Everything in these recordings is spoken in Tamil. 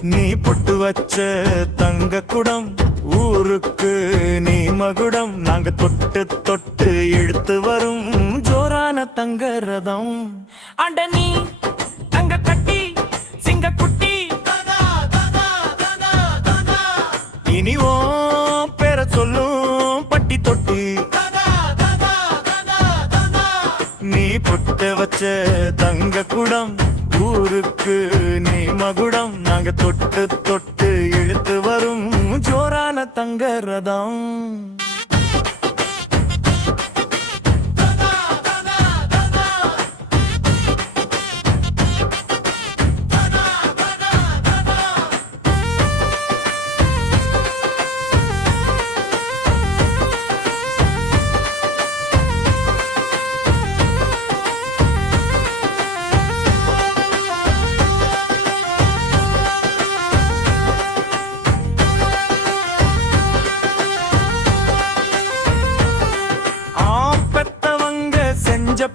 நீ பொட்டு வச்ச தங்க குடம் ஊருக்கு நீ மகுடம் நாங்க தொட்டு தொட்டு இழுத்து வரும் ஜோரான தங்க ரதம். அண்ட நீ தங்க கட்டி சிங்க குட்டி இனிவோ பேர சொல்லும் பட்டி தொட்டி. நீ பொட்டு வச்ச தங்க குடம் ஊருக்கு நீ மகுடம் நாங்க தொட்டு தொட்டு இழுத்து வரும் ஜோரான தங்க ரதம்.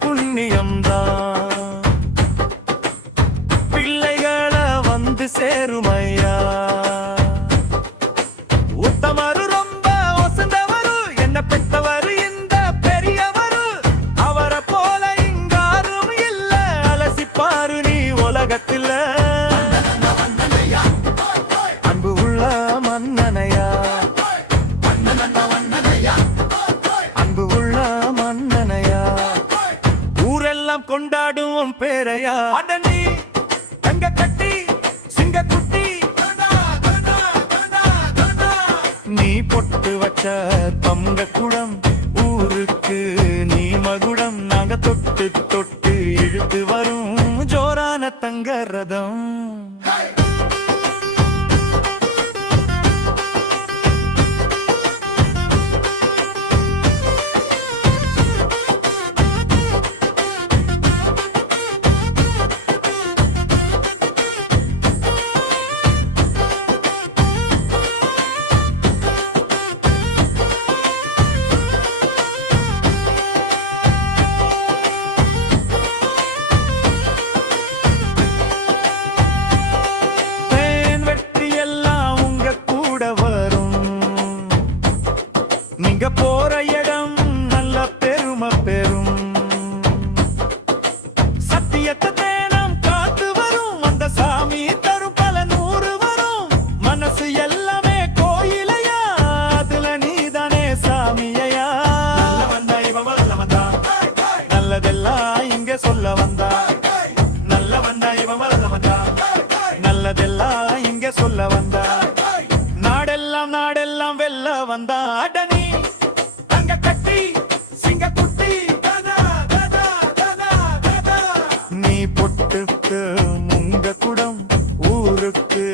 புண்ணியம்தான் பிள்ளைகளை வந்து சேருமையா. உத்தமரு ரொம்ப வசந்தவரு என்ன பெற்றவரு இந்த பெரியவரு அவரை போல இங்காரும் இல்ல அலசிப்பாரு நீ உலகத்தில். அன்பு உள்ள மன்னனையா அன்பு உள்ள மன்னனையா ஊரெல்லாம் கொண்டாடும் பேரையா. அட நீ தங்க கட்டி சிங்க குட்டி நீ பொட்டு வச்ச தங்க குடம் ஊருக்கு நீ மகுடம் நாங்க தொட்டு தொட்டு இழுத்து வரும் ஜோரான தங்க ரதம். நீங்க போற இடம் நல்ல பெருமை பெறும் சத்தியத்தை தேனம் காத்து வரும் அந்த சாமி தரும் பல நூறு வரும் மனசு எல்லாமே கோயிலையா அதுல நீதானே சாமியா. நல்லதெல்லாம் இங்க சொல்ல வந்தா நல்ல வந்தா இவன் வளர்ந்த வந்தா நல்லதெல்லாம் இங்க சொல்ல வந்தா நாடெல்லாம் நாடெல்லாம் வெல்ல வந்தா. அடனி தங்க கட்டி சிங்க குட்டி நீ பொட்டுக்கு முங்க குடம் ஊருக்கு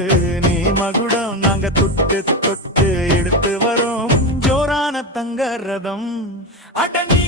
நீ மகுடம் நாங்க தொட்டு தொட்டு எடுத்து வரும் ஜோரான தங்க ரதம். அடனி